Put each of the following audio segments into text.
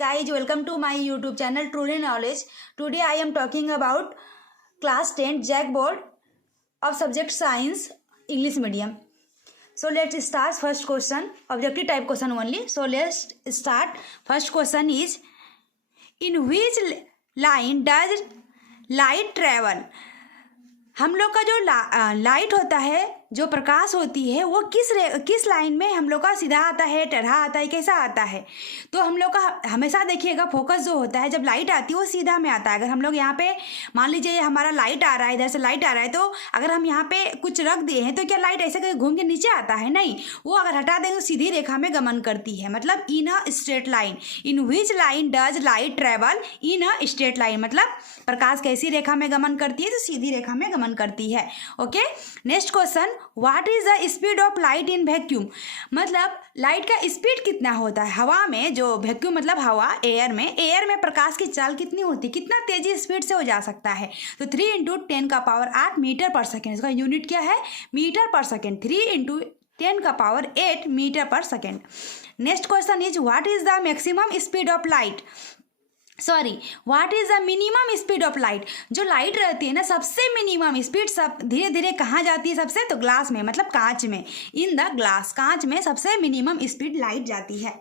Guys, welcome to my YouTube channel Truly Knowledge. Today I am talking about class 10 Jackboard of subject Science English medium. So let's start first question, objective type question only. So let's start. First question is, in which line does light travel? हम लोग का जो light होता है, जो प्रकाश होती है, वो किस लाइन में हम लोग का सीधा आता है, टेढ़ा आता है, कैसा आता है? तो हम लोग का हमेशा देखिएगा फोकस जो होता है, जब लाइट आती है वो सीधा में आता है। अगर हम लोग यहाँ पे मान लीजिए हमारा लाइट आ रहा है, इधर से लाइट आ रहा है, तो अगर हम यहाँ पे कुछ रख दिए हैं तो क्या लाइट ऐसे करके घूम के नीचे आता है? नहीं, वो अगर हटा देंगे तो सीधी रेखा में गमन करती है। मतलब in a straight line. In which line does light travel? In a straight line. मतलब प्रकाश कैसी रेखा में गमन करती है? तो सीधी रेखा में गमन करती है। Okay, next question, what is the speed of light in vacuum? मतलब लाइट का स्पीड कितना होता है हवा में? जो वैक्यूम मतलब हवा, एयर में प्रकाश की चाल कितनी होती है? कितना तेजी स्पीड से हो जा सकता है? तो 3 × 10⁸ मीटर पर सेकेंड। इसका यूनिट क्या है? मीटर पर सेकेंड। 3 × 10⁸ मीटर पर second. Next question is, what is the maximum speed of light? What is the minimum speed of light? जो लाइट रहती है ना, सबसे मिनिमम स्पीड सब धीरे धीरे कहाँ जाती है? सबसे तो ग्लास में, मतलब कांच में। इन द ग्लास, कांच में सबसे मिनिमम स्पीड लाइट जाती है।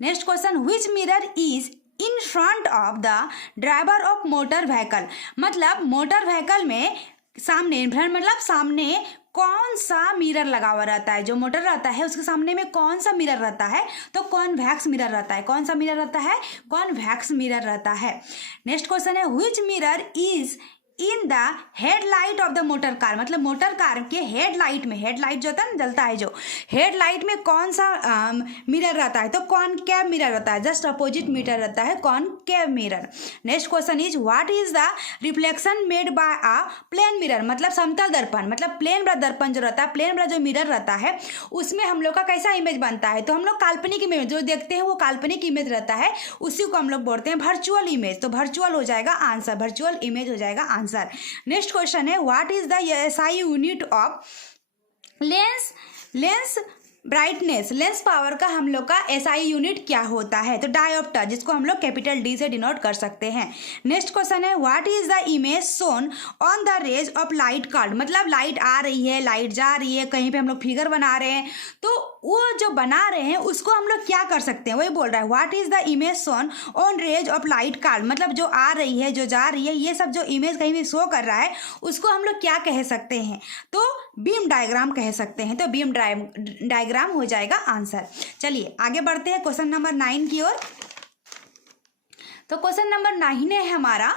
Next question, which mirror is in front of the driver of motor vehicle? मतलब मोटर व्हीकल में सामने, मतलब सामने कौन सा मिरर लगा हुआ रहता है? जो मोटर रहता है उसके सामने में कौन सा मिरर रहता है? तो कॉन्वेक्स मिरर रहता है। कौन सा मिरर रहता है? कॉन्वेक्स मिरर रहता है। नेक्स्ट क्वेश्चन है, which mirror is in the headlight of the motor car? मतलब मोटर कार के हेडलाइट में, हेडलाइट जो होता है ना, जलता है जो, हेडलाइट में कौन सा मिरर रहता है? तो कॉनकेव मिरर रहता है। जस्ट अपोजिट मिरर रहता है concave mirror. Next question is, what is the reflection made by a plane mirror? मतलब समतल दर्पण, मतलब प्लेन वाला दर्पण जो रहता है, प्लेन वाला जो मिरर रहता है, उसमें हम लोग का कैसा इमेज बनता है? तो हम लोग काल्पनिक इमेज जो देखते हैं वो काल्पनिक इमेज रहता है, उसी को हम लोग बोलते हैं वर्चुअल इमेज। तो वर्चुअल हो जाएगा आंसर, वर्चुअल इमेज हो जाएगा आंसर। नेक्स्ट क्वेश्चन है, what is the SI unit of lens brightness? Lens power का हम लोग का एसआई यूनिट क्या होता है? तो डायोप्टर, जिसको हम लोग कैपिटल डी से डिनोट कर सकते हैं। नेक्स्ट क्वेश्चन है, what is the image shown on the rays of light card? मतलब लाइट आ रही है, लाइट जा रही है, कहीं पे हम लोग फिगर बना रहे हैं, तो वो जो बना रहे हैं उसको हम लोग क्या कर सकते हैं? वही बोल रहा है, what is the image shown on rays of light card? मतलब जो आ रही है, जो जा रही है, ये सब जो इमेज कहीं भी शो कर रहा है, उसको हम लोग क्या कह सकते हैं? तो बीम डायग्राम कह सकते हैं। तो बीम डायग्राम हो जाएगा आंसर। चलिए आगे बढ़ते हैं क्वेश्चन नंबर 9 की ओर। तो क्वेश्चन नंबर 9 है हमारा,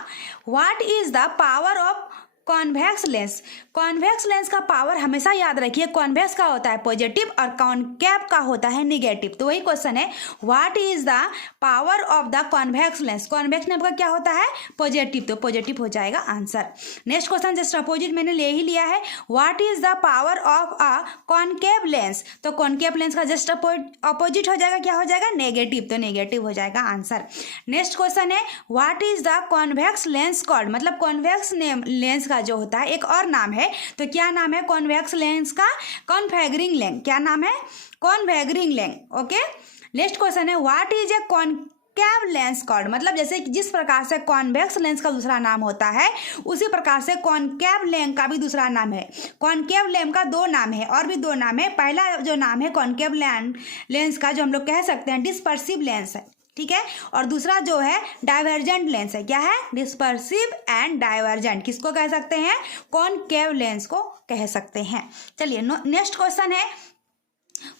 what is the power of convex lens? Convex lens का पावर हमेशा याद रखिए, कॉन्वेक्स का होता है पॉजिटिव और कॉनकेव का होता है निगेटिव। तो वही क्वेश्चन है, what is the power of the convex lens? Convex lens का क्या होता है? पॉजिटिव। तो पॉजिटिव हो जाएगा answer. Next question just opposite मैंने ले ही लिया है, what is the power of a concave lens? तो कॉनकेव लेंस का जस्ट अपोजिट हो जाएगा, क्या हो जाएगा? नेगेटिव। तो नेगेटिव हो जाएगा आंसर। नेक्स्ट क्वेश्चन है, what is the convex lens called? मतलब कॉन्वेक्स लेंस का जो होता है एक और नाम है। तो क्या नाम है कॉन्वेक्स लेंस का? कॉन्फेगरिंग लेंस। क्या नाम है? कॉन्फेगरिंग लेंस। ओके, नेक्स्ट क्वेश्चन है, what is a concave lens called? मतलब जैसे कि जिस प्रकार से कॉन्वेक्स लेंस का दूसरा नाम होता है, उसी प्रकार से कॉनकेव लेंस का भी दूसरा नाम है। कॉनकेव लेंस का 2 नाम है, और भी 2 नाम है। पहला जो नाम है कॉनकेव लेंस का, जो हम लोग कह सकते हैं डिस्पर्सिव लेंस है, ठीक है। और दूसरा जो है डाइवर्जेंट लेंस है। क्या है? Dispersive and divergent. किसको कह सकते हैं? कॉनकेव लेंस को कह सकते हैं। चलिए नेक्स्ट क्वेश्चन है,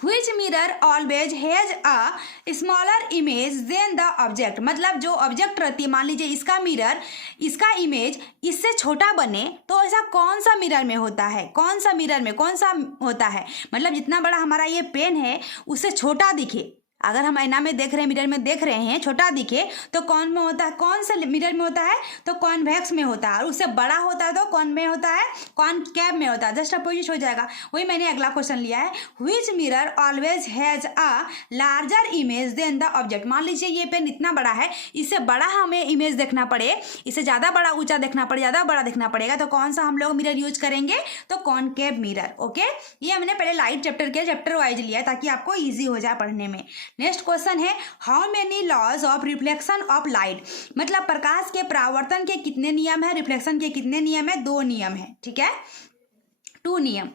which mirror always has a smaller image than the object? मतलब जो ऑब्जेक्ट रहती है, मान लीजिए इसका मिरर, इसका इमेज इससे छोटा बने, तो ऐसा कौन सा मिरर में होता है? कौन सा मिरर में कौन सा होता है? मतलब जितना बड़ा हमारा ये पेन है उससे छोटा दिखे, अगर हम आईना में देख रहे हैं, मिरर में देख रहे हैं, छोटा दिखे, तो कौन में होता है? कौन से मिरर में होता है? तो कॉन्वेक्स में होता है। और उससे बड़ा होता है तो कौन में होता है? कॉनकेव में होता है। जस्ट अपोजिट हो जाएगा। वही मैंने अगला क्वेश्चन लिया है, which mirror always has a larger image than the object? मान लीजिए ये पेन इतना बड़ा है, इससे बड़ा हमें इमेज देखना पड़े, इससे ज़्यादा बड़ा ऊंचा देखना पड़े, ज़्यादा बड़ा देखना पड़ेगा, तो कौन सा हम लोग मिरर यूज करेंगे? तो कॉनकेव मिरर। ओके, ये हमने पहले लाइट चैप्टर के चैप्टर वाइज लिया है ताकि आपको ईजी हो जाए पढ़ने में। नेक्स्ट क्वेश्चन है how many laws of reflection of light, मतलब प्रकाश के परावर्तन के कितने नियम है, रिफ्लेक्शन के कितने नियम है, 2 नियम है, ठीक है, 2 नियम,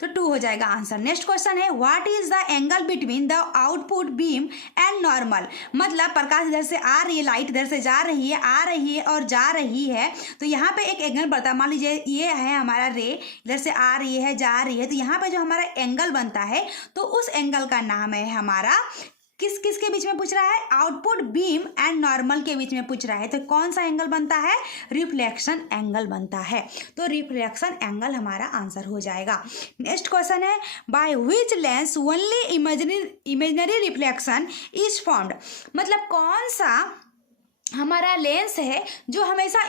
तो 2 हो जाएगा आंसर। नेक्स्ट क्वेश्चन है what is the angle between the output beam and normal, मतलब प्रकाश इधर से आ रही है, लाइट इधर से जा रही है, आ रही है और जा रही है, तो यहाँ पे एक एंगल बनता है। मान लीजिए ये है हमारा रे, इधर से आ रही है, जा रही है, तो यहाँ पे जो हमारा एंगल बनता है तो उस एंगल का नाम है हमारा, किस किस के बीच में पूछ रहा है, आउटपुट बीम एंड नॉर्मल के बीच में पूछ रहा है, तो कौन सा एंगल बनता है, रिफ्लेक्शन एंगल बनता है, तो रिफ्लेक्शन एंगल हमारा आंसर हो जाएगा। नेक्स्ट क्वेश्चन है by which lens only imaginary reflection is formed, मतलब कौन सा हमारा लेंस है जो हमेशा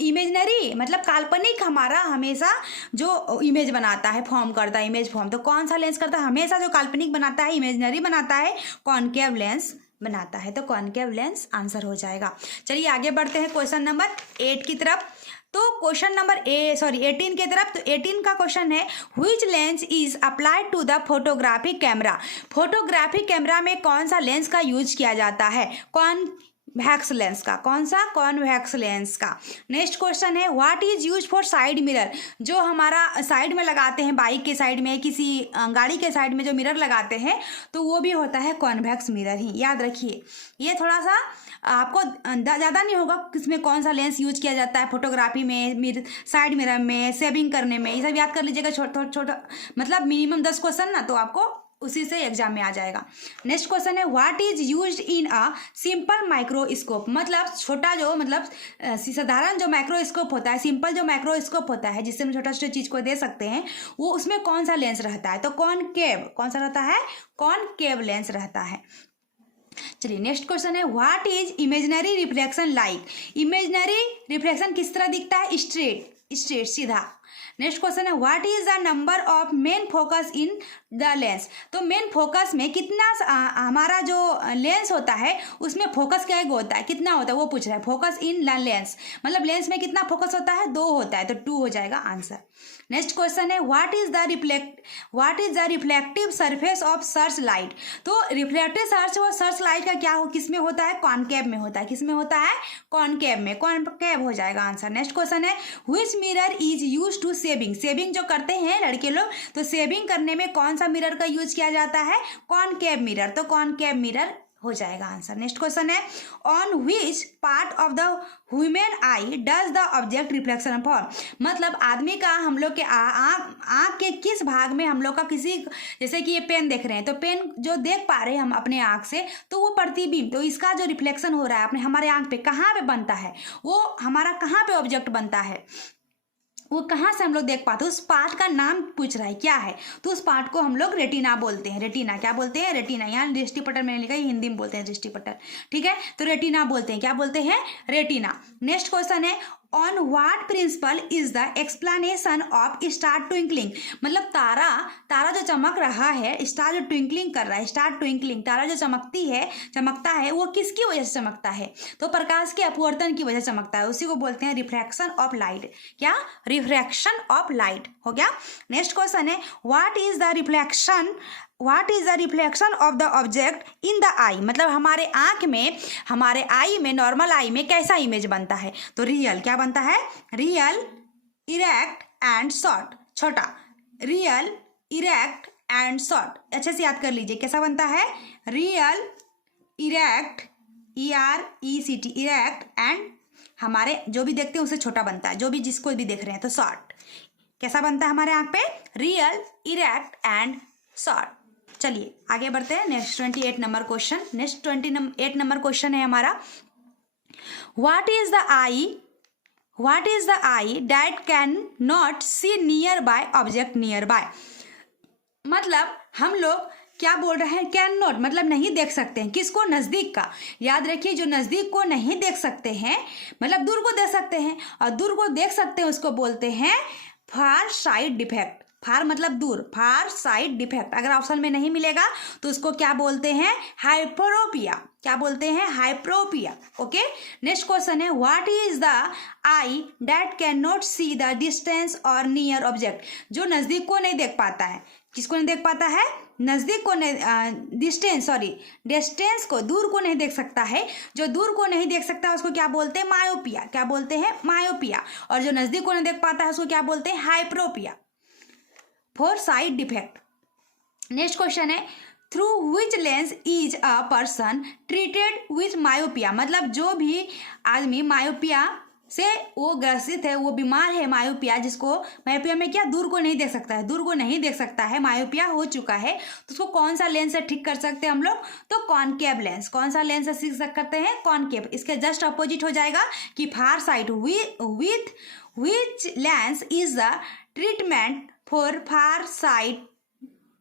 इमेजिनरी मतलब काल्पनिक हमारा हमेशा जो इमेज बनाता है, फॉर्म करता है, इमेज फॉर्म, तो कौन सा लेंस करता है, हमेशा जो काल्पनिक बनाता है, इमेजिनरी बनाता है, कॉनकेव लेंस बनाता है, तो कॉनकेव लेंस आंसर हो जाएगा। चलिए आगे बढ़ते हैं क्वेश्चन नंबर 8 की तरफ। तो क्वेश्चन नंबर 18 की तरफ, तो 18 का क्वेश्चन है which lens is applied to the photographic camera, photographic camera में कौन सा लेंस का यूज किया जाता है, कॉन्वेक्स लेंस का, कौन सा, कॉन्वेक्स लेंस का। नेक्स्ट क्वेश्चन है what is use for side mirror, जो हमारा साइड में लगाते हैं, बाइक के साइड में, किसी गाड़ी के साइड में जो मिरर लगाते हैं तो वो भी होता है कॉन्वेक्स मिरर ही, याद रखिए। ये थोड़ा सा आपको ज़्यादा नहीं होगा किसमें कौन सा लेंस यूज किया जाता है, फोटोग्राफी में, साइड मिरर में, सेविंग करने में, ये सब याद कर लीजिएगा, छोटा मतलब मिनिमम 10 क्वेश्चन ना, तो आपको उसी से एग्जाम में आ जाएगा। नेक्स्ट क्वेश्चन है what is used in a simple microscope, मतलब छोटा जो मतलब साधारण जो माइक्रोस्कोप होता है, सिंपल जो माइक्रोस्कोप होता है जिससे हम छोटा छोटा चीज को दे सकते हैं, वो उसमें कौन सा लेंस रहता है, तो कॉनकेव, कौन सा रहता है, कॉनकेव लेंस रहता है। चलिए नेक्स्ट क्वेश्चन है what is imaginary reflection like, imaginary reflection किस तरह दिखता है, स्ट्रेट सीधा। नेक्स्ट क्वेश्चन है what is the number of main focus in the lens, तो मेन फोकस में कितना हमारा जो लेंस होता है उसमें फोकस क्या होता है, कितना होता है, वो पूछ रहा है, फोकस इन लेंस मतलब लेंस में कितना फोकस होता है, 2 होता है, तो 2 हो जाएगा आंसर। नेक्स्ट क्वेश्चन है what is the reflective surface of search light, तो रिफ्लेक्टिव सर्च वो सर्च लाइट का क्या हो, किस में होता है, कॉनकेव में होता है, किस में होता है, कॉनकेव में, कॉनकेव हो जाएगा आंसर। नेक्स्ट क्वेश्चन है which mirror is use to shaving जो करते हैं लड़के लोग, तो सेविंग करने में कौन सा मिरर का यूज किया जाता है, कॉनकेव मिरर, तो कॉनकेव मिरर हो जाएगा आंसर। नेक्स्ट क्वेश्चन है on which part of the human I does the object reflection form, मतलब आदमी का हम लोग के आँख के किस भाग में हम लोग का किसी, जैसे कि ये पेन देख रहे हैं, तो पेन जो देख पा रहे हैं हम अपने आँख से, तो वो प्रतिबिंब, तो इसका जो रिफ्लेक्शन हो रहा है अपने हमारे आँख पे कहाँ पे बनता है, वो हमारा कहाँ पे ऑब्जेक्ट बनता है, वो कहाँ से हम लोग देख पाते हैं, उस पार्ट का नाम पूछ रहा है क्या है, तो उस पार्ट को हम लोग रेटिना बोलते हैं, रेटिना क्या बोलते हैं, रेटिना, यहाँ दृष्टिपटल मैंने लिखा है, हिंदी में बोलते हैं दृष्टिपटल, ठीक है, तो रेटिना बोलते हैं, क्या बोलते हैं, रेटिना। नेक्स्ट क्वेश्चन है on what principle is the explanation of star twinkling, मतलब तारा जो चमक रहा है, स्टार जो ट्विंकलिंग कर रहा है, स्टार ट्विंकलिंग, तारा जो चमकता है वो किसकी वजह से चमकता है, तो प्रकाश के अपवर्तन की वजह से चमकता है, उसी को बोलते हैं रिफ्रैक्शन ऑफ लाइट, क्या, रिफ्रैक्शन ऑफ लाइट हो गया। नेक्स्ट क्वेश्चन है what is the reflection of the object in the eye, मतलब हमारे आँख में, हमारे आई में, नॉर्मल आई में कैसा इमेज बनता है, तो रियल, क्या बनता है, रियल, इरेक्ट एंड शॉर्ट, छोटा, रियल, इरेक्ट एंड शॉर्ट, अच्छे से याद कर लीजिए कैसा बनता है, real, erect, ERECT, erect and हमारे जो भी देखते हैं उससे छोटा बनता है, जो भी जिसको भी देख रहे हैं, तो शॉर्ट कैसा बनता है हमारे आँख पे, रियल, इरेक्ट एंड शॉर्ट। चलिए आगे बढ़ते हैं। Next 28 number question, next 28 number question है हमारा what is the eye that can not see nearby object nearby, मतलब हम लोग क्या बोल रहे हैं, कैन नॉट मतलब नहीं देख सकते हैं, किसको, नज़दीक का, याद रखिए जो नज़दीक को नहीं देख सकते हैं मतलब दूर को देख सकते हैं, और दूर को देख सकते हैं उसको बोलते हैं फार साइड डिफेक्ट, फार मतलब दूर, फार साइड डिफेक्ट, अगर ऑप्शन में नहीं मिलेगा तो उसको क्या बोलते हैं, हाइपरोपिया, क्या बोलते हैं, हाइपरोपिया। ओके, नेक्स्ट क्वेश्चन है what is the eye that can not see the distance और नियर ऑब्जेक्ट, जो नज़दीक को नहीं देख पाता है, किसको नहीं देख पाता है, नज़दीक को डिस्टेंस को, दूर को नहीं देख सकता है, जो दूर को नहीं देख सकता उसको क्या बोलते हैं? मायोपिया। क्या बोलते हैं? मायोपिया। और जो नज़दीक को नहीं देख पाता है उसको क्या बोलते हैं? Hyperopia. Fore sight defect. Next question है through which lens is a person treated with myopia, मतलब जो भी आदमी मायोपिया से वो ग्रसित है, वो बीमार है मायोपिया, जिसको मायोपिया में क्या दूर को नहीं देख सकता है, दूर को नहीं देख सकता है, मायोपिया हो चुका है, तो उसको कौन सा लेंस से ठीक कर सकते हैं हम लोग? तो कॉनकेव लेंस। कौन सा लेंस से सीख करते हैं? कॉनकेव। इसके जस्ट अपोजिट हो जाएगा कि far sight with which lens is the treatment for far site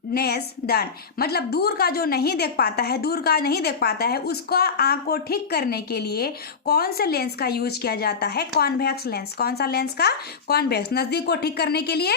Ness done, मतलब दूर का जो नहीं देख पाता है, दूर का नहीं देख पाता है, उसका आंख को ठीक करने के लिए कौन से लेंस का यूज किया जाता है? Convex lens. कौन सा लेंस का? कॉन्वेक्स। नजदीक को ठीक करने के लिए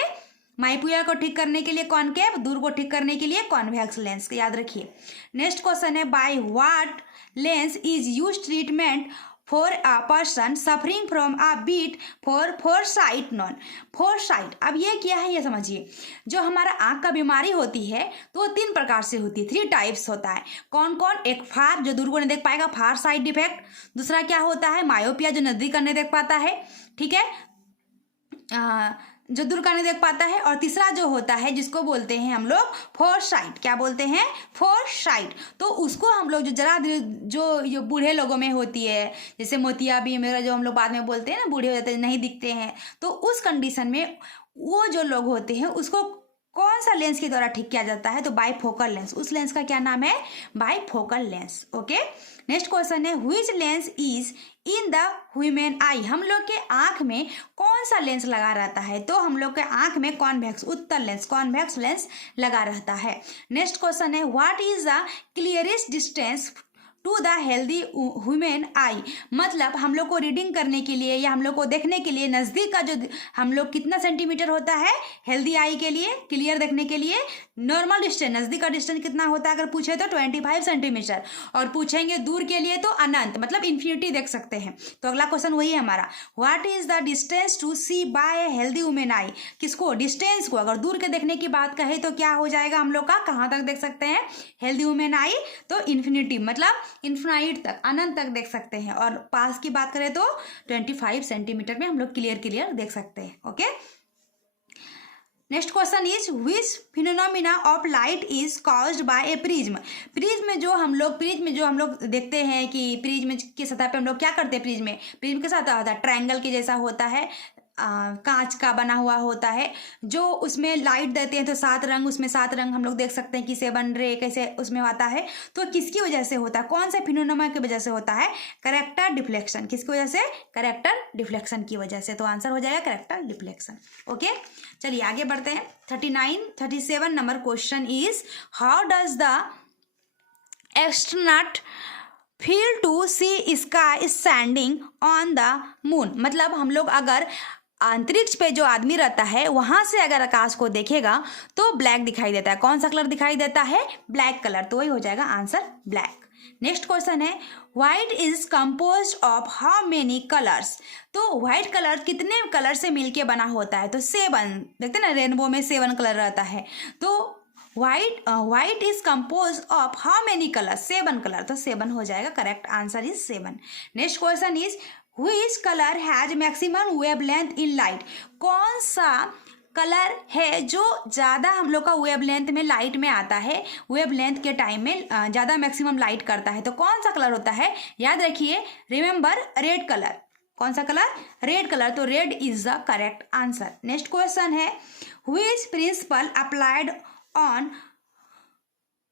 मायोपिया को ठीक करने के लिए कॉनकेव, दूर को ठीक करने के लिए कॉन्वेक्स लेंस, याद रखिए। नेक्स्ट क्वेश्चन है by what lens is use treatment for a person suffering from a beat far sight known. Far sight, अब ये क्या है ये समझिए। जो हमारा आंख का बीमारी होती है तो वो 3 प्रकार से होती है, 3 टाइप्स होता है। कौन कौन? एक फार, जो दूर को नहीं देख पाएगा, फार साइट डिफेक्ट। दूसरा क्या होता है? मायोपिया, जो नजदीक का नहीं देख पाता है, ठीक है, जो दूर का नहीं देख पाता है। और तीसरा जो होता है जिसको बोलते हैं हम लोग फोर साइट। क्या बोलते हैं? Four site. तो उसको हम लोग जो बूढ़े लोगों में होती है, जैसे मोतियाबिंद मेरा जो हम लोग बाद में बोलते हैं ना, बूढ़े हो जाते हैं, नहीं दिखते हैं, तो उस कंडीशन में वो जो लोग होते हैं उसको कौन सा लेंस के द्वारा ठीक किया जाता है? तो बाइफोकल लेंस। उस लेंस का क्या नाम है? Bifocal lens. Okay. Next question है which lens is in the human eye. हम लोग के आंख में कौन सा लेंस लगा रहता है? तो हम लोग के आंख में कॉन्वेक्स, उत्तल लेंस, कॉन्वेक्स लेंस लगा रहता है। नेक्स्ट क्वेश्चन है what is the clearest distance to the healthy human eye, मतलब हम लोग को रीडिंग करने के लिए या हम लोग को देखने के लिए नज़दीक का जो हम लोग कितना सेंटीमीटर होता है हेल्दी आई के लिए, क्लियर देखने के लिए? नॉर्मल डिस्टेंस, नज़दीक का डिस्टेंस कितना होता है अगर पूछे तो 25 सेंटीमीटर, और पूछेंगे दूर के लिए तो अनंत, मतलब इन्फिनिटी देख सकते हैं। तो अगला क्वेश्चन वही है हमारा, what is the distance to see by a healthy human eye. किसको? डिस्टेंस को। अगर दूर के देखने की बात कहे तो क्या हो जाएगा हम लोग का? कहाँ तक देख सकते हैं हेल्दी ह्यूमन आई? तो इन्फिनिटी, मतलब इन्फिनाइट तक, अनंत तक देख सकते हैं। और पास की बात करें तो 25 सेंटीमीटर में हम लोग क्लियर देख सकते हैं। Okay. Next question is which phenomena of light is caused by A prism. Prism में जो हम लोग देखते हैं कि प्रिज्म की सतह पे हम लोग क्या करते हैं? प्रिज्म के साथ होता है ट्रायंगल के जैसा होता है, कांच का बना हुआ होता है, जो उसमें लाइट देते हैं तो 7 रंग, उसमें 7 रंग हम लोग देख सकते हैं कि 7 रे कैसे उसमें आता है। तो किसकी वजह से होता है? कौन से फिनोमेना की वजह से होता है? Character deflection. किसकी वजह से? करेक्टर डिफ्लेक्शन की वजह से। तो आंसर हो जाएगा करेक्टर डिफ्लेक्शन। ओके, चलिए आगे बढ़ते हैं। 37 number question is how does the astronaut feel to see sky standing on the moon, मतलब हम लोग अगर अंतरिक्ष पे जो आदमी रहता है वहां से अगर आकाश को देखेगा तो ब्लैक दिखाई देता है। कौन सा कलर दिखाई देता है? Black colour. तो वही हो जाएगा आंसर ब्लैक। नेक्स्ट क्वेश्चन है white is composed of how many colours. तो व्हाइट कलर कितने कलर से मिलके बना होता है? तो 7। देखते ना रेनबो में 7 कलर रहता है। तो white is compose of how many colour? 7 colour. तो 7 हो जाएगा, correct answer is 7। Next question is which colour has maximum wavelength in light. कौन सा कलर है जो ज़्यादा हम लोग का वेवलेंथ में लाइट में आता है, वेवलेंथ के टाइम में ज़्यादा मैक्सिमम लाइट करता है? तो कौन सा कलर होता है? याद रखिए, रिमेंबर रेड कलर। कौन सा कलर? Red colour. तो red is the correct answer. Next question है which principle applied on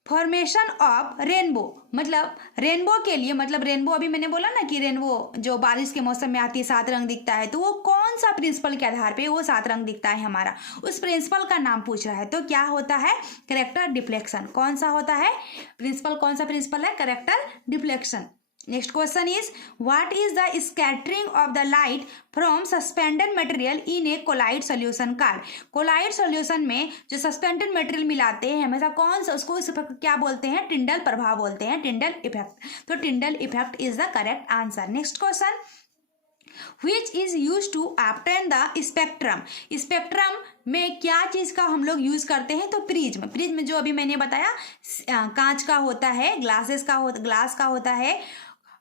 formation of rainbow, मतलब रेनबो के लिए, मतलब रेनबो अभी मैंने बोला ना कि रेनबो जो बारिश के मौसम में आती है 7 रंग दिखता है, तो वो कौन सा प्रिंसिपल के आधार पे वो 7 रंग दिखता है हमारा? उस प्रिंसिपल का नाम पूछ रहा है। तो क्या होता है? Character deflection. कौन सा होता है प्रिंसिपल? कौन सा प्रिंसिपल है? Character deflection. Next question is what is the scattering of the light from suspended material in a colloid solution card. Colloid solution में जो सस्पेंडेड मटेरियल मिलाते हैं हमेशा कौन सा, उसको क्या बोलते हैं? टिंडल प्रभाव बोलते हैं, टिंडल इफेक्ट। तो Tyndall effect is the correct answer. Next question which is use to obtain the spectrum. Spectrum में क्या चीज का हम लोग यूज करते हैं? तो प्रिज्म। प्रिज्म जो अभी मैंने बताया कांच का होता है, ग्लास का होता है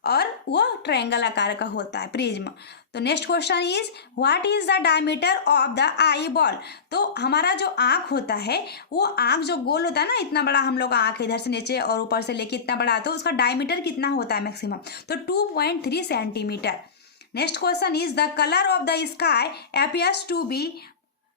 और वो ट्रायंगल आकार का होता है प्रिज्म। तो next question is what is the diameter of the eye ball. तो हमारा जो आंख होता है, वो आंख जो गोल होता है ना, इतना बड़ा हम लोग आंख इधर से नीचे और ऊपर से लेके इतना बड़ा, तो उसका डायमीटर कितना होता है मैक्सिमम? तो 2.3 centimetre. Next question is the colour of the sky appears to be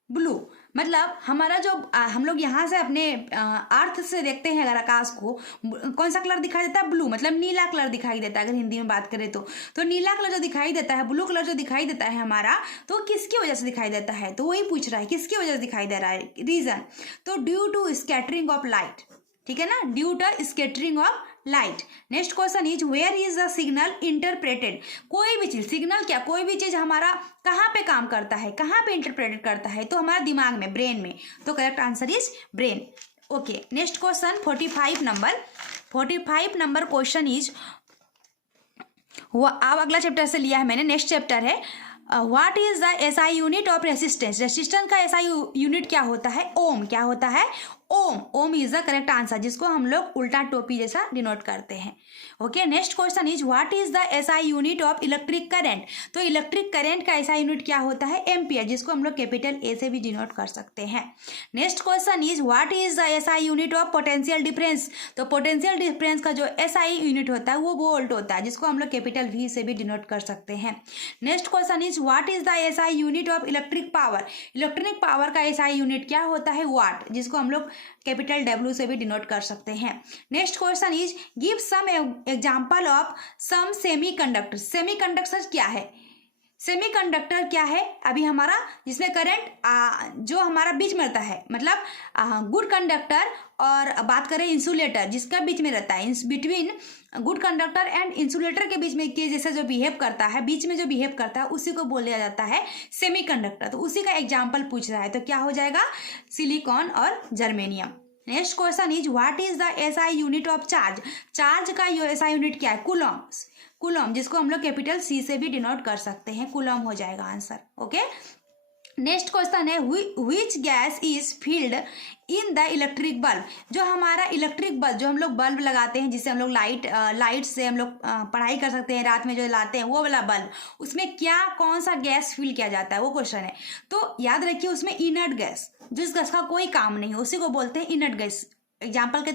blue. मतलब हमारा जो हम लोग यहाँ से अपने अर्थ से देखते हैं अगर आकाश को, कौन सा कलर दिखाई देता है? ब्लू, मतलब नीला कलर दिखाई देता है अगर हिंदी में बात करें तो नीला कलर जो दिखाई देता है, ब्लू कलर जो दिखाई देता है हमारा, तो किसकी वजह से दिखाई देता है? तो वही पूछ रहा है किसकी वजह से दिखाई दे रहा है, रीजन। तो due to scattering of light, ठीक है ना, due to scattering of light. Next question is where is the signal interpreted. कोई भी चीज, सिग्नल क्या, कोई भी चीज हमारा कहाँ पे काम करता है, कहाँ पे इंटरप्रेटेड करता है? तो हमारा दिमाग में, ब्रेन में। तो correct answer is brain. Okay, next question 45 number question is, अब अगला चैप्टर से लिया है मैंने, नेक्स्ट चैप्टर है what is the SI unit of resistance. Resistance का एसआई यूनिट क्या होता है? ओम। क्या होता है? ओम। ओम इज द करेक्ट आंसर, जिसको हम लोग उल्टा टोपी जैसा डिनोट करते हैं। Okay, next question is what is the SI unit of electric current. तो इलेक्ट्रिक करंट का एसआई यूनिट क्या होता है? एम्पियर, जिसको हम लोग कैपिटल ए से भी डिनोट कर सकते हैं। Next question is what is the SI unit of potential difference. तो पोटेंशियल डिफरेंस का जो एसआई यूनिट होता है वो वोल्ट होता है, जिसको हम लोग कैपिटल वी से भी डिनोट कर सकते हैं। Next question is what is the SI unit of electric power. Electric power का एसआई यूनिट क्या होता है? वाट, जिसको हम लोग कैपिटल डब्ल्यू से भी डिनोट कर सकते हैं। Next question is give some example of some semiconductor. Semiconductor क्या है? सेमीकंडक्टर क्या है? अभी हमारा जिसमें करंट जो हमारा बीच में रहता है, मतलब गुड कंडक्टर, और बात करें इंसुलेटर जिसका बीच में रहता है, between good conductor and insulator के बीच में के जैसे जो बिहेव करता है, बीच में जो बिहेव करता है, उसी को बोला जाता है सेमीकंडक्टर। तो उसी का एग्जाम्पल पूछ रहा है, तो क्या हो जाएगा? सिलिकॉन और germanium. Next question is what is the SI unit of charge. Charge का एसआई यूनिट क्या है? कूलम। कूलम, जिसको हम लोग कैपिटल सी से भी डिनोट कर सकते हैं, कूलम हो जाएगा आंसर। ओके, नेक्स्ट क्वेश्चन है which gas is filled in the electric bulb. जो हमारा इलेक्ट्रिक बल्ब, जो हम लोग बल्ब लगाते हैं जिससे हम लोग लाइट से हम लोग पढ़ाई कर सकते हैं, रात में जो लाते हैं वो वाला बल्ब, उसमें क्या कौन सा गैस फिल किया जाता है, वो क्वेश्चन है। तो याद रखिए उसमें इनर्ट गैस, जिस गैस का कोई काम नहीं है उसी को बोलते हैं इनर्ट गैस। एग्जाम्पल के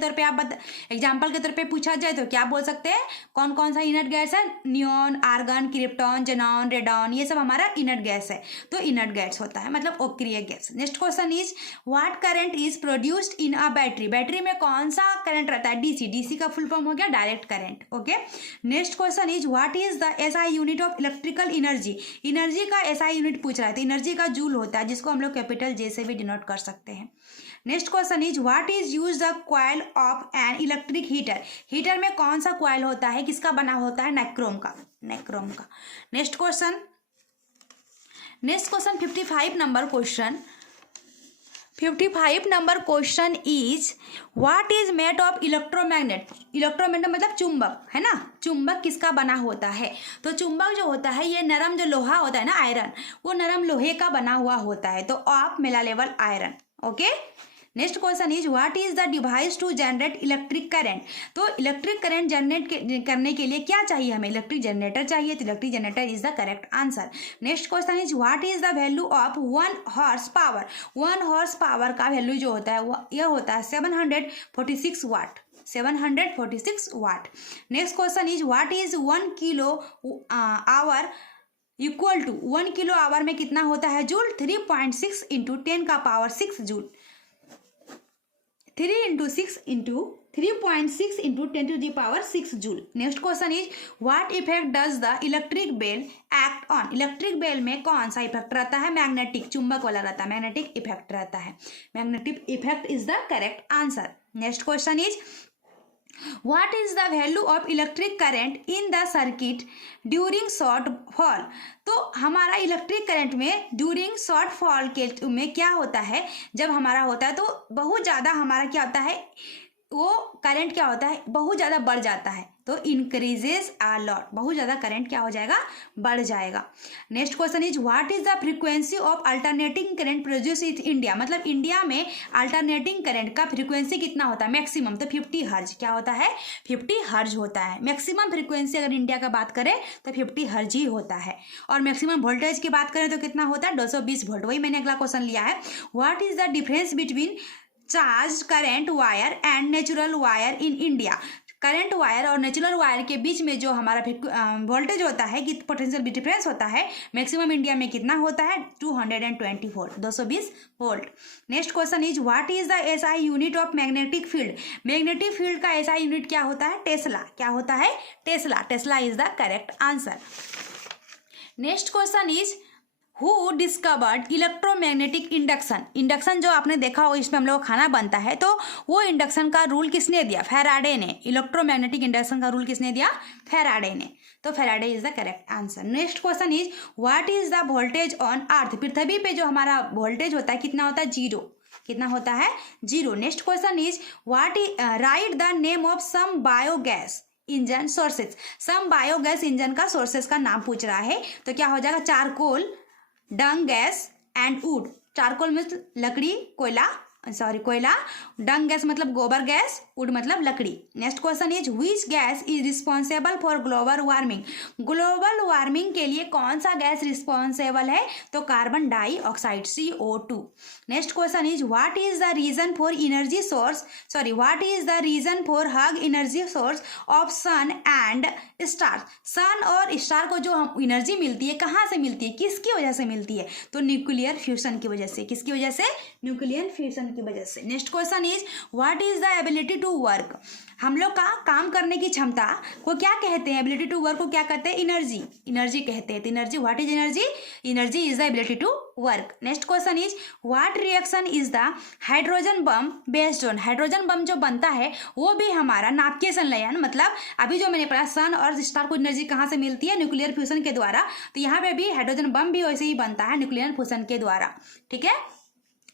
तौर पे पूछा जाए तो क्या बोल सकते हैं? कौन कौन सा इनर्ट गैस है? Neon, argon, krypton, xenon, radon, ये सब हमारा इनर्ट गैस है। तो इनर्ट गैस होता है, मतलब अक्रिय gas. Next question is what current is produced in a battery. Battery में कौन सा करंट रहता है? डीसी। डीसी का फुल फॉर्म हो गया direct current. Okay, next question is what is the SI unit of electrical energy. Energy का SI unit पूछ रहा है, तो एनर्जी का जूल होता है, जिसको हम लोग कैपिटल जे से भी डिनोट कर सकते हैं। Next question is what is use the coil of an electric heater. Heater में कौन सा कॉइल होता है, किसका बना होता है? नाइक्रोम का। Next question 55 number question is what is made of electromagnet. Electromagnet मतलब चुंबक, है ना। चुंबक किसका बना होता है? तो चुंबक जो होता है, ये नरम जो लोहा होता है ना, आयरन, वो नरम लोहे का बना हुआ होता है, तो of malleable iron. Okay, next question is what is the device to generate electric current. तो इलेक्ट्रिक करंट जनरेट करने के लिए क्या चाहिए हमें? इलेक्ट्रिक जनरेटर चाहिए, तो electric generator is the correct answer. Next question is what is the value of 1 horse power. 1 horse power का वैल्यू जो होता है वो यह होता है 746 watt. 746 watt. Next question is what is 1 kilo hour equal to. 1 kilo hour में कितना होता है? जूल। 3.6 इंटू 10 का power 6 joule. 3.6 into 3.6 into 10 to the power 6 joule. Next question is what effect does the electric bell act on. Electric bell में कौन सा effect रहता है? मैग्नेटिक, चुंबक वाला रहता है, मैग्नेटिक इफेक्ट रहता है। Magnetic effect is the correct answer. Next question is What is the value of electric current in the circuit during short fall? तो हमारा इलेक्ट्रिक करंट में ड्यूरिंग शॉर्ट फॉल के में क्या होता है? जब हमारा होता है तो बहुत ज़्यादा हमारा क्या होता है? वो करंट क्या होता है, बहुत ज़्यादा बढ़ जाता है, तो इंक्रीजेस आ लॉट, बहुत ज़्यादा करंट क्या हो जाएगा, बढ़ जाएगा। Next question is what is the frequency of alternating current produce in India, मतलब इंडिया में अल्टरनेटिंग करंट का फ्रीक्वेंसी कितना होता है, मैक्सिमम, तो 50 हर्ज, क्या होता है, 50 हर्ज होता है। मैक्सिमम फ्रीक्वेंसी अगर इंडिया का बात करें तो 50 हर्ज ही होता है। और मैक्सिमम वोल्टेज की बात करें तो कितना होता है, 220 वोल्ट। वही मैंने अगला क्वेश्चन लिया है, what is the difference between charge current wire and natural wire in India, current wire और नेचुरल वायर के बीच में जो हमारा वोल्टेज होता है कि पोटेंशियल डिफरेंस होता है, मैक्सिमम इंडिया में कितना होता है, 220 volt, 220 volt. Next question is what is the SI unit of magnetic field, magnetic field का एसआई यूनिट क्या होता है, टेस्ला, क्या होता है, Tesla, Tesla is the correct answer. Next question is who discovered electromagnetic induction, induction जो आपने देखा हो इसमें हम लोग खाना बनता है, तो वो इंडक्शन का रूल किसने दिया, फैराडे ने। इलेक्ट्रोमैग्नेटिक इंडक्शन का रूल किसने दिया, फैराडे ने, तो Faraday is the correct answer. Next question is what is the voltage on earth, पृथ्वी पे जो हमारा वोल्टेज होता है कितना होता है, जीरो, कितना होता है, zero. Next question is what is right the name of some biogas engine sources, some biogas engine का सोर्सेज का नाम पूछ रहा है, तो क्या हो जाएगा, charcoal, dung gas and wood, charcoal मतलब लकड़ी, कोयला, कोयला, डंग गैस मतलब गोबर गैस, वुड मतलब लकड़ी। Next question is which gas is responsible for global warming, global warming के लिए कौन सा गैस रिस्पॉन्सिबल है, तो carbon dioxide, CO2। Next question is what is the reason for energy source, what is the reason for huge energy source of sun and star, sun और star को जो हम एनर्जी मिलती है कहाँ से मिलती है, किसकी वजह से मिलती है, तो न्यूक्लियर फ्यूजन की वजह से, किसकी वजह से, न्यूक्लियर फ्यूजन की वजह से। Next question is what is the ability to work, हम लोग का काम करने की क्षमता को क्या कहते हैं, एबिलिटी टू वर्क को क्या कहते हैं, एनर्जी, एनर्जी कहते हैं। तो energy, what is energy, energy is the ability to work. Next question is what reaction is the hydrogen bomb based on, hydrogen bomb जो बनता है वो भी हमारा नाभिकीय संलयन, मतलब अभी जो मैंने पढ़ा सन और स्टार को एनर्जी कहाँ से मिलती है, न्यूक्लियर फ्यूजन के द्वारा, तो यहाँ पे भी हाइड्रोजन बम भी वैसे ही बनता है न्यूक्लियर फ्यूजन के द्वारा, ठीक है,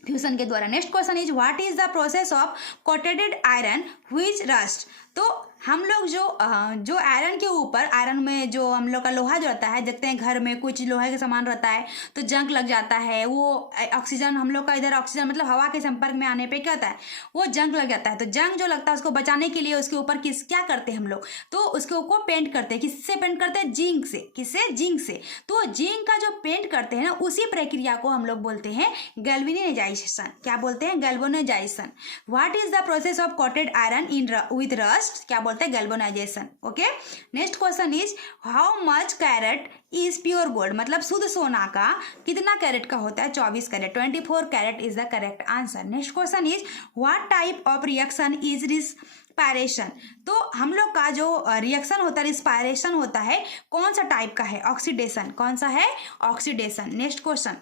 फ्यूजन के द्वारा। Next question is what is the process of coated iron which rust, तो हम लोग जो आयरन के ऊपर, आयरन में जो हम लोग का लोहा जो रहता है, देखते हैं घर में कुछ लोहे का सामान रहता है तो जंग लग जाता है, वो ऑक्सीजन हम लोग का इधर ऑक्सीजन मतलब हवा के संपर्क में आने पे क्या होता है, वो जंग लग जाता है। तो जंग जो लगता है उसको बचाने के लिए उसके ऊपर क्या करते हैं हम लोग, तो उसके ऊपर पेंट करते हैं, किससे पेंट करते हैं, जिंक से, किससे, जिंक से। तो जिंक का जो पेंट करते हैं ना, उसी प्रक्रिया को हम लोग बोलते हैं गैल्वेनाइजेशन, क्या बोलते हैं, galvanisation. What is the process of coated iron in with rust, क्या बोलते हैं, galvanisation. Okay, next question is how much carat is pure gold, मतलब शुद्ध सोना का कितना कैरेट का होता है, 24 carat, 24 carat is the correct answer. Next question is what type of reaction is respiration, तो हम लोग का जो रिएक्शन होता है, रिस्पायरेशन होता है, कौन सा टाइप का है, ऑक्सीडेशन, कौन सा है, ऑक्सीडेशन। नेक्स्ट क्वेश्चन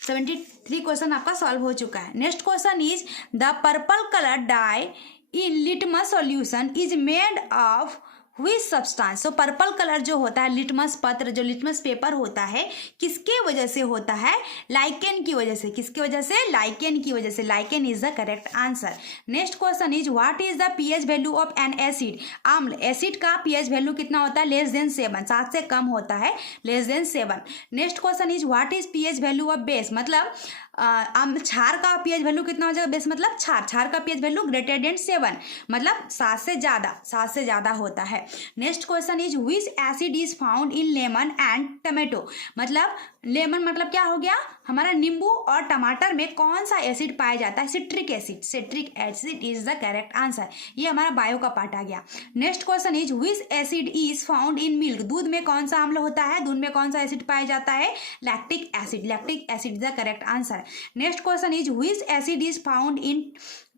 73 क्वेश्चन आपका सॉल्व हो चुका है। Next question is the purple colour dye in litmus solution is made of which substance, so purple colour जो होता है, लिटमस पत्र, जो लिटमस पेपर होता है, किसके वजह से होता है, लाइकेन की वजह से, किसकी वजह से, लाइकेन की वजह से, lichen is the correct answer. Next question is what is the pH value of N acid, आम्ल, एसिड का पीएच वैल्यू कितना होता है, लेस देन 7, 7 से कम होता है, less than 7। Next question is what is pH value of base, मतलब क्षार का पीएच वैल्यू कितना हो जाएगा, बेस मतलब क्षार, क्षार का पीएच वैल्यू ग्रेटर देन 7, मतलब 7 से ज़्यादा, 7 से ज़्यादा होता है। Next question is which acid is found in lemon and tomato, मतलब लेमन मतलब क्या हो गया, हमारा नींबू और टमाटर में कौन सा एसिड पाया जाता है, citric acid, citric acid is the correct answer. ये हमारा बायो का पार्ट आ गया। Next question is which acid is found in milk, दूध में कौन सा अम्ल होता है, दूध में कौन सा एसिड पाया जाता है, lactic acid, lactic acid is the correct answer. Next question is which acid is found in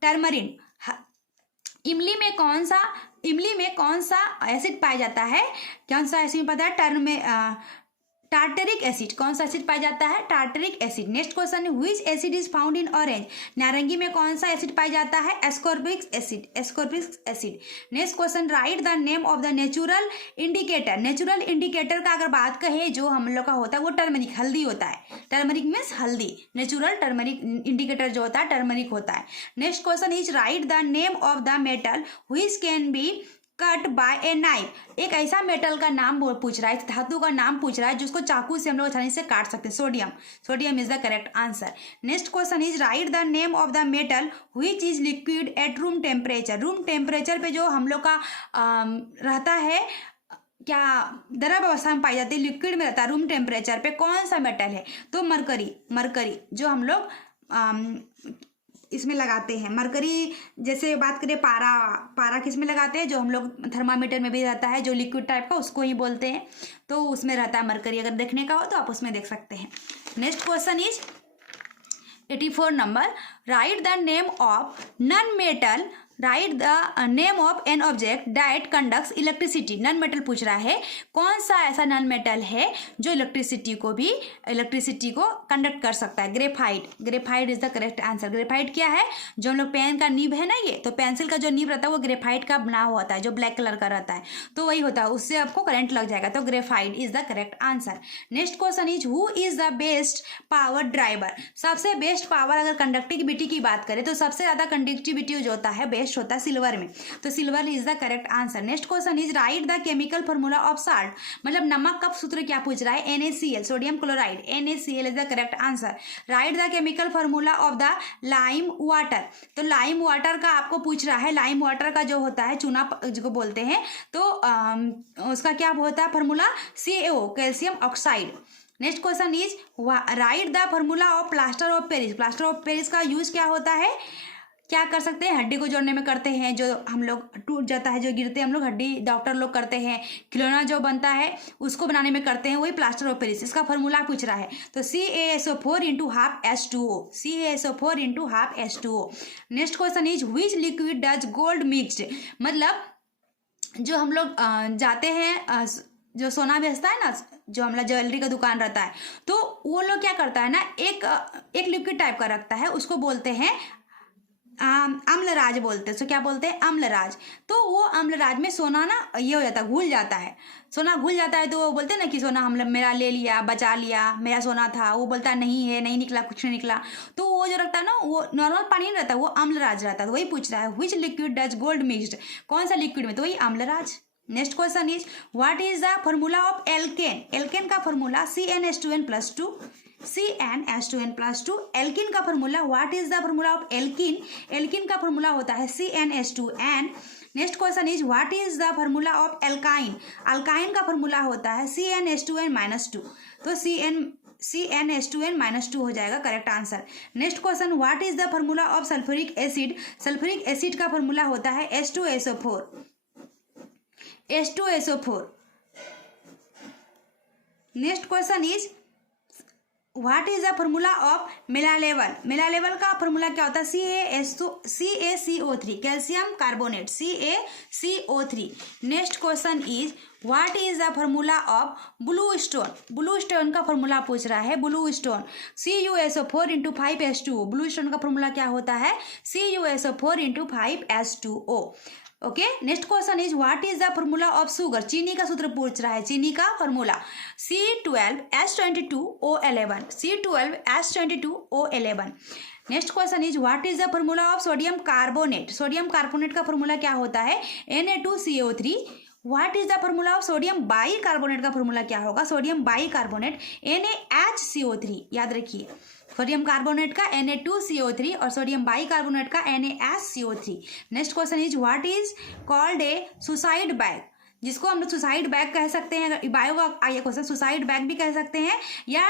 tamarind, इमली में कौन सा एसिड पाया जाता है, कौन सा एसिड पता है, टार्टरिक एसिड, कौन सा एसिड पाया जाता है? Tartaric acid. नेक्स्ट क्वेश्चन है which acid is found in orange, नारंगी में कौन सा एसिड पाया जाता है? Ascorbic acid, ascorbic acid. Next question right the name of the natural indicator, natural indicator का अगर बात कहें जो हम लोग का होता है वो टर्मरिक, हल्दी होता है। टर्मरिक मीन्स हल्दी, नेचुरल टर्मरिक इंडिकेटर जो होता है टर्मरिक होता है। Next question is right the name of the metal which can be cut by a knife, एक ऐसा मेटल का नाम पूछ रहा है, धातु का नाम पूछ रहा है जिसको चाकू से हम लोग आसानी से काट सकते हैं। Sodium, sodium is the correct answer. Next question is right the name of the metal which is liquid at room temperature, room temperature पे जो हम लोग का रहता है, क्या द्रव अवस्था में पाई जाती है, लिक्विड में रहता है रूम टेम्परेचर पे, कौन सा मेटल है? तो मरकरी, मरकरी जो हम लोग इसमें लगाते हैं। मरकरी जैसे बात करें पारा, पारा किस में लगाते हैं? जो हम लोग थर्मामीटर में भी रहता है जो लिक्विड टाइप का, उसको ही बोलते हैं, तो उसमें रहता है मरकरी। अगर देखने का हो तो आप उसमें देख सकते हैं। Next question is 84 number right the name of non metal, right the name of an object that conducts electricity, non metal पूछ रहा है, कौन सा ऐसा नॉन मेटल है जो इलेक्ट्रिसिटी को कंडक्ट कर सकता है? Graphite, graphite is the correct answer. Graphite क्या है? जो हम लोग पेन का नीब है ना, ये तो पेंसिल का जो नीब रहता है वो ग्रेफाइट का बना हुआ होता है, जो ब्लैक कलर का रहता है, तो वही होता है, उससे आपको करंट लग जाएगा, तो graphite is the correct answer. Next question is who is the best power driver, सबसे बेस्ट पावर, अगर कंडक्टिविटी की बात करें तो सबसे ज्यादा कंडक्टिविटी जो होता है बेस्ट होता है सिल्वर में, तो silver is the correct answer. Next question is right the chemical formula of salt, मतलब नमक का सूत्र क्या पूछ रहा है? NaCl, sodium chloride, NaCl is the correct answer. Right the chemical formula of the lime water, तो लाइम वाटर का आपको पूछ रहा है, लाइम वाटर का जो होता है चूना जिसको बोलते हैं, तो उसका क्या होता है formula? CaO, calcium oxide. Next question is right the formula of plaster of Paris, plaster of Paris का यूज क्या होता है? क्या कर सकते हैं? हड्डी को जोड़ने में करते हैं, जो हम लोग टूट जाता है, जो गिरते हैं हम लोग, हड्डी डॉक्टर लोग करते हैं, खिलौना जो बनता है उसको बनाने में करते हैं, वही प्लास्टर ऑफ पेरिस। इसका फॉर्मूला पूछ रहा है, तो CaSO4 into half H2O, CaSO4 into half H2O। Next question is which liquid does gold mixed, मतलब जो हम लोग जाते हैं, जो सोना बेचता है ना, जो हमारा ज्वेलरी का दुकान रहता है, तो वो लोग क्या करता है ना, एक लिक्विड टाइप का रखता है, उसको बोलते हैं अम्लराज बोलते हैं। सो क्या बोलते हैं? अम्लराज। तो वो अम्लराज में सोना ना ये हो जाता है, घुल जाता है, सोना घुल जाता है, तो वो बोलते हैं ना कि सोना हम मेरा ले लिया, बचा लिया, मेरा सोना था, वो बोलता है नहीं है, नहीं निकला, कुछ नहीं निकला, तो वो जो रहता है ना वो नॉर्मल पानी नहीं रहता, वो अम्लराज रहता है। तो वही पूछ रहा है which liquid does gold mixed, कौन सा लिक्विड में? तो वही अम्लराज। Next question is what is the formula of alkane, alkane का फॉर्मूला CnH2n+2, CnH2n+2। एल्किन का formula, what is the formula of alkene, alkene का फॉर्मूला होता है CnH2n। Next question is what is the formula of alkyne, alkyne का formula होता है CnH2n-2, तो CnH2n-2 हो जाएगा correct answer. Next question what is the formula of sulphuric acid, sulphuric acid का फॉर्मूला होता है H2SO4, H2SO4। Next question is what is the formula of malleable, malleable का फॉर्मूला क्या होता है? CaCO3, calcium carbonate, CaCO3। Next question is what is the formula of blue stone, blue stone का formula पूछ रहा है, blue stone CuSO4 into 5H2O, blue stone का formula क्या होता है? CuSO4 into 5H2O। Okay. Next question is what is the formula of sugar, चीनी का सूत्र पूछ रहा है, चीनी का formula C12H22O11, C12H22O11। Next question is what is the formula of sodium carbonate, sodium carbonate का फॉर्मूला क्या होता है? Na2CO3। What is the formula of sodium by carbonate का फॉर्मूला क्या होगा? सोडियम बाई कार्बोनेट NaHCO3, याद रखिए, सोडियम कार्बोनेट का Na2CO3 और सोडियम बाई कार्बोनेट का NaHCO3। Next question is what is called a suicide bag, जिसको हम लोग सुसाइड बैग कह सकते हैं, बायो का आइए क्वेश्चन, सुसाइड बैग भी कह सकते हैं या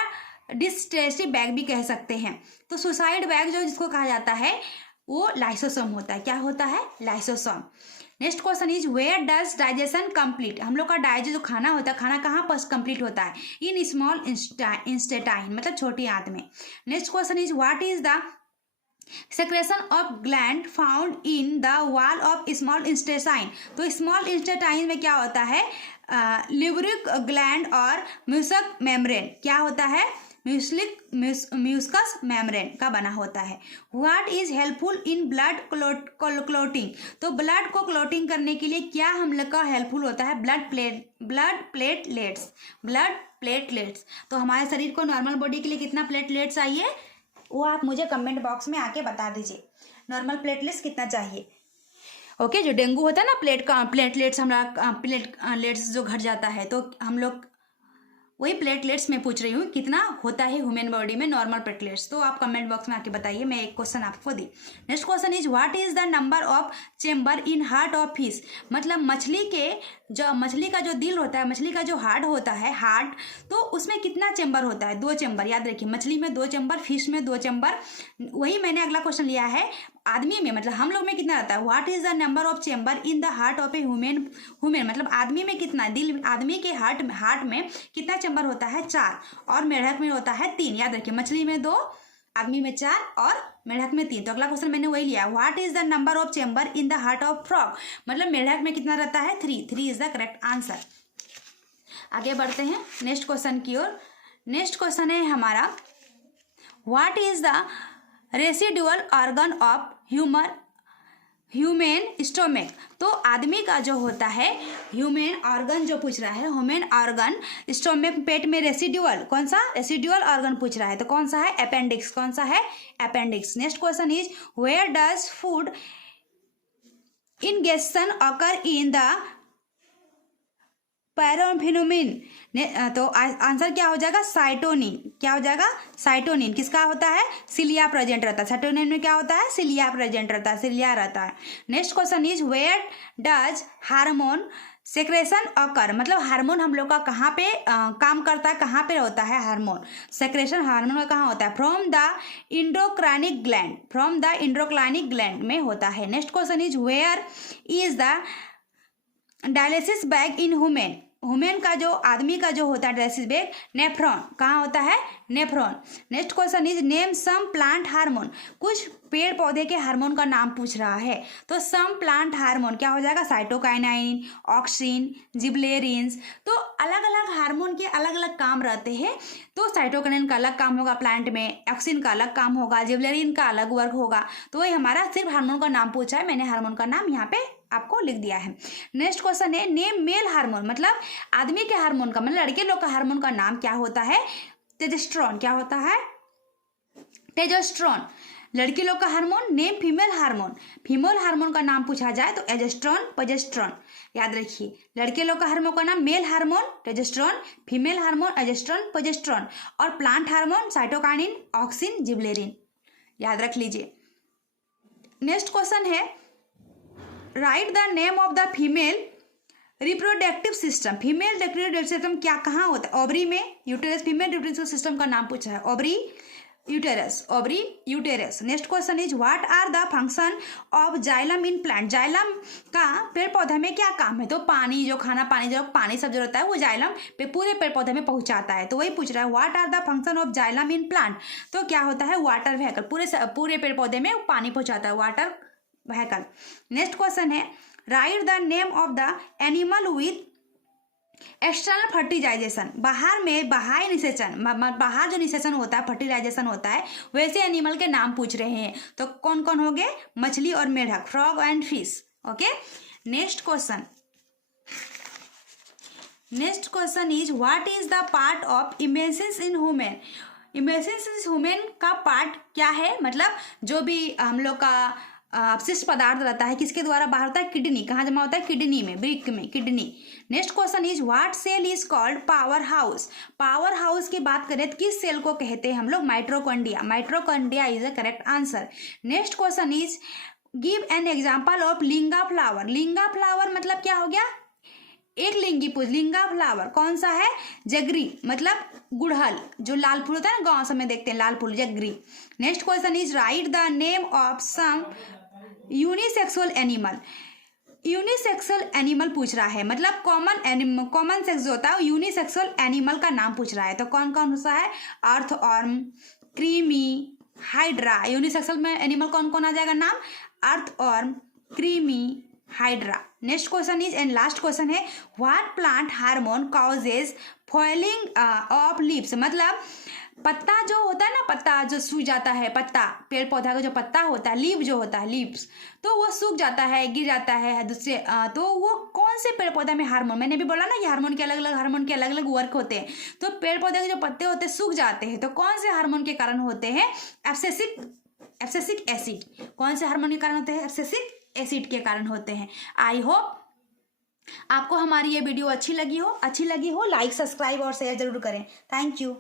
डिस्ट्रेसिव बैग भी कह सकते हैं। तो सुसाइड बैग जो जिसको कहा जाता है वो लाइसोसोम होता है, क्या होता है? Lysosome. Next question is where does digestion complete, हम लोग का डाइजेशन जो खाना होता है, खाना कहाँ पर कंप्लीट होता है? इन स्मॉल इंस्टेटाइन, मतलब छोटी आंत में। Next question is what is the secretion of gland found in the wall of small intestine, तो स्मॉल इंस्टेटाइन में क्या होता है? लिवरिक ग्लैंड और म्यूसक मेम्ब्रेन क्या होता है, म्यूस्कस मेम्ब्रेन का बना होता है। What is helpful in blood clotting, तो ब्लड को क्लोटिंग करने के लिए क्या हम लोग का हेल्पफुल होता है, ब्लड प्लेटलेट्स। तो हमारे शरीर को नॉर्मल बॉडी के लिए कितना प्लेटलेट्स चाहिए वो आप मुझे कमेंट बॉक्स में आके बता दीजिए, नॉर्मल प्लेटलेट्स कितना चाहिए। ओके, जो डेंगू होता है ना प्लेटलेट्स हमारा प्लेटलेट्स जो घट जाता है, तो हम लोग वही प्लेटलेट्स में पूछ रही हूँ कितना होता है ह्यूमन बॉडी में नॉर्मल प्लेटलेट्स, तो आप कमेंट बॉक्स में आके बताइए। मैं एक क्वेश्चन आपको दी। Next question is what is the number of chamber in heart of fish, मतलब मछली का जो दिल होता है, मछली का जो हार्ट होता है, हार्ट, तो उसमें कितना चेम्बर होता है, 2 चेम्बर। याद रखिए, मछली में 2 चेम्बर, फिश में 2 चेम्बर। वही मैंने अगला क्वेश्चन लिया है आदमी में, मतलब हम लोग में कितना रहता है, what is the number of chamber in the heart of a human, मतलब आदमी में कितना, दिल आदमी के हार्ट में कितना चेम्बर होता है, 4, और मेढक में होता है 3। याद रखिए, मछली में 2, आदमी में 4 और मेढक में 3। तो अगला क्वेश्चन मैंने वही लिया, what is the number of chamber in the heart of frog, मतलब मेढक में कितना रहता है, 3 इज द करेक्ट आंसर। आगे बढ़ते हैं नेक्स्ट क्वेश्चन की ओर। नेक्स्ट क्वेश्चन है हमारा, what is the residual organ of human stomach, तो आदमी का जो होता है ह्यूमन ऑर्गन जो पूछ रहा है, ह्यूमन ऑर्गन स्टोमक, पेट में रेसिडुअल, कौन सा रेसिडुअल ऑर्गन पूछ रहा है, तो कौन सा है, अपेंडिक्स। कौन सा है, appendix. Next question is where does food ingestion occur in the paramecium, तो आंसर क्या हो जाएगा, साइटोनिन। क्या हो जाएगा, साइटोनिन। किसका होता है, सिलिया प्रेजेंट रहता है। साइटोनिन में क्या होता है, सिलिया प्रेजेंट रहता है, सिलिया रहता है। Next question is where does hormone secretion occur, मतलब हार्मोन हम लोग का कहाँ पे काम करता है, कहाँ पे होता है हार्मोन सेक्रेशन, हार्मोन का कहाँ होता है, from the endocrinic gland, from the endocrinic gland में होता है। Next question is where is the dialysis bag in human का जो आदमी का जो होता है डायलिसिस बैग, नेफ्रॉन, कहाँ होता है, nephron. Next question is name some plant hormone, कुछ पेड़ पौधे के हार्मोन का नाम पूछ रहा है, तो सम प्लांट हार्मोन क्या हो जाएगा, साइटोकाइनाइन, ऑक्सिन, जिबलेरिन्स। तो अलग अलग हार्मोन के अलग अलग काम रहते हैं, तो साइटोकाइनाइन का अलग काम होगा प्लांट में, ऑक्सिन का अलग काम होगा, जिबलेरिन का अलग वर्क होगा। तो वही हमारा सिर्फ हार्मोन का नाम पूछा है, मैंने हार्मोन का नाम यहाँ पे आपको लिख दिया है। नेक्स्ट क्वेश्चन है नेम मेल हार्मोन, मतलब आदमी के हार्मोन का, मतलब लड़के लोग का हार्मोन का नाम क्या होता है, टेस्टोस्टेरोन। क्या होता है, टेस्टोस्टेरोन। लड़की लोग का हार्मोन नेम फीमेल हार्मोन का नाम पूछा जाए तो एजेस्ट्रॉन, प्रोजेस्टेरोन। याद रखिए, लड़के लोग का हार्मोन का नाम male hormone testosterone, female hormone estrogen, progesterone, और plant hormone cytokinin, auxin, gibberellin. याद रख लीजिए। नेक्स्ट क्वेश्चन है write the name of the female reproductive system, female reproductive system क्या कहाँ होता है, ओवरी में, यूटेरस। फीमेल रिप्रोडक्टिव सिस्टम का नाम पूछा है, ovary, uterus. Next question is what are the function of xylem in plant, xylem का पेड़ पौधे में क्या काम है, तो पानी, जो खाना पानी, जो पानी सब जो रहता है वो जाइलम पे पूरे पेड़ पौधे में पहुंचाता है। तो वही पूछ रहा है what are the function of xylem in plant, तो क्या होता है, वाटर व्हीकल, पूरे पेड़ पौधे में पानी पहुंचाता है, वाटर व्हीकल। नेक्स्ट क्वेश्चन है write the name of the animal with external fertilisation, बाहर जो निषेचन होता है, फर्टिलाइजेशन होता है, वैसे एनिमल के नाम पूछ रहे हैं। तो कौन कौन हो गए, मछली और मेढक, frog and fish. Okay, next question is what is the part of emesis in human, emesis human का पार्ट क्या है, मतलब जो भी हम लोग का अपशिष्ट पदार्थ रहता है किसके द्वारा बाहर होता है, किडनी। कहाँ जमा होता है, किडनी में, ब्रिक में, kidney. Next question is what cell is called power house, power house की बात करें तो किस सेल को कहते हैं हम लोग, mitochondria, mitochondria is the correct answer. Next question is give an example of लिंगा फ्लावर, लिंगा फ्लावर मतलब क्या हो गया, एक लिंगी पुष्प, लिंगा फ्लावर कौन सा है, जगरी, मतलब गुड़हल, जो लाल फूल होता है ना गाँव सब में देखते हैं, लाल फूल, जगरी। Next question is right the name of some unisexual animal, unisexual animal पूछ रहा है, मतलब कॉमन सेक्स जो होता है यूनिसेक्सुअल एनिमल का नाम पूछ रहा है। तो कौन कौन सा है, अर्थवर्म, क्रीमी, हाइड्रा। यूनिसेक्सुअल में एनिमल कौन कौन आ जाएगा नाम, अर्थवर्म, क्रीमी, hydra. Next question is and last question है, what plant hormone causes falling of leaves. मतलब पत्ता जो होता है ना, पत्ता जो सूख जाता है, पत्ता पेड़ पौधा का जो पत्ता होता है, लीव जो होता है, लीव्स, तो वो सूख जाता है, गिर जाता है दूसरे तो वो कौन से पेड़ पौधा में हार्मोन, मैंने भी बोला ना ये हार्मोन के अलग अलग वर्क होते हैं। तो पेड़ पौधे के जो पत्ते होते हैं सूख जाते हैं, तो कौन से हार्मोन के कारण होते हैं? Abscisic acid. कौन से हार्मोन के कारण होते हैं? एब्सिसिक एसिड के कारण होते हैं। आई होप आपको हमारी ये वीडियो अच्छी लगी हो लाइक सब्सक्राइब और शेयर जरूर करें। Thank you.